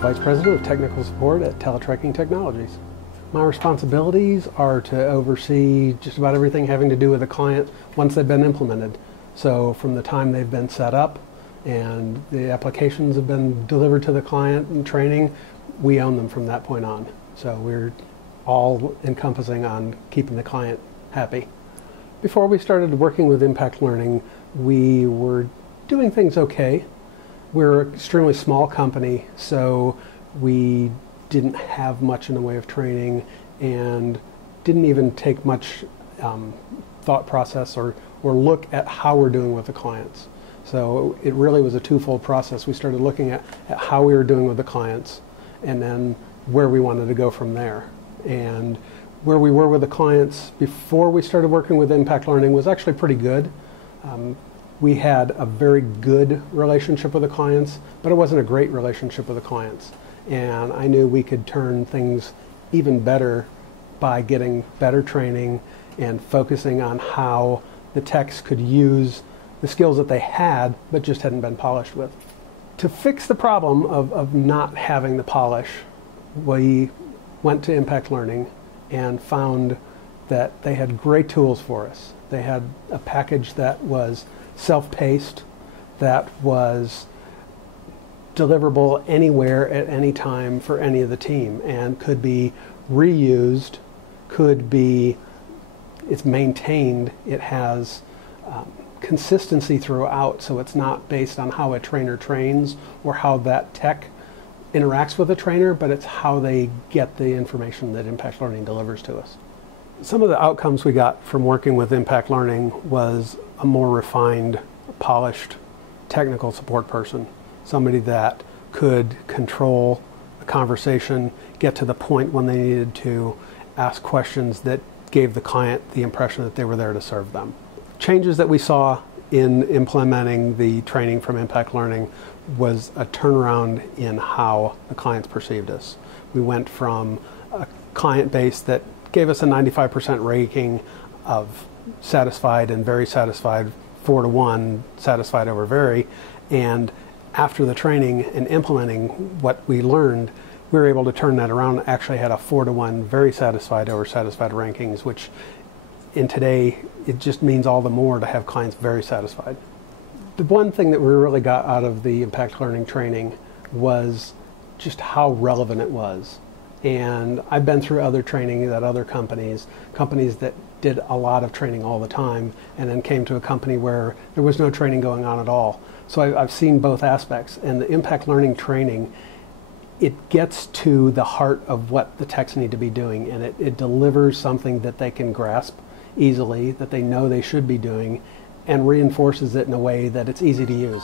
Vice President of Technical Support at TeleTracking Technologies. My responsibilities are to oversee just about everything having to do with a client once they've been implemented. So from the time they've been set up and the applications have been delivered to the client and training, we own them from that point on. So we're all encompassing on keeping the client happy. Before we started working with Impact Learning, we were doing things okay. We're an extremely small company, so we didn't have much in the way of training and didn't even take much thought process or look at how we're doing with the clients. So it really was a twofold process. We started looking at how we were doing with the clients and then where we wanted to go from there. And where we were with the clients before we started working with Impact Learning was actually pretty good. We had a very good relationship with the clients, but it wasn't a great relationship with the clients. And I knew we could turn things even better by getting better training and focusing on how the techs could use the skills that they had, but just hadn't been polished with. To fix the problem of not having the polish, we went to Impact Learning and found that they had great tools for us. They had a package that was self-paced, that was deliverable anywhere at any time for any of the team and could be reused, it's maintained, it has consistency throughout, so it's not based on how a trainer trains or how that tech interacts with a trainer, but it's how they get the information that Impact Learning delivers to us. Some of the outcomes we got from working with Impact Learning was a more refined, polished technical support person, somebody that could control the conversation, get to the point when they needed to ask questions that gave the client the impression that they were there to serve them. Changes that we saw in implementing the training from Impact Learning was a turnaround in how the clients perceived us. We went from a client base that gave us a 95% ranking of satisfied and very satisfied, 4-to-1, satisfied over very, and after the training and implementing what we learned, we were able to turn that around and actually had a 4-to-1 very satisfied over satisfied rankings, which in today, it just means all the more to have clients very satisfied. The one thing that we really got out of the Impact Learning training was just how relevant it was. And I've been through other training at other companies that did a lot of training all the time and then came to a company where there was no training going on at all. So I've seen both aspects, and the Impact Learning training, it gets to the heart of what the techs need to be doing, and it delivers something that they can grasp easily, that they know they should be doing, and reinforces it in a way that it's easy to use.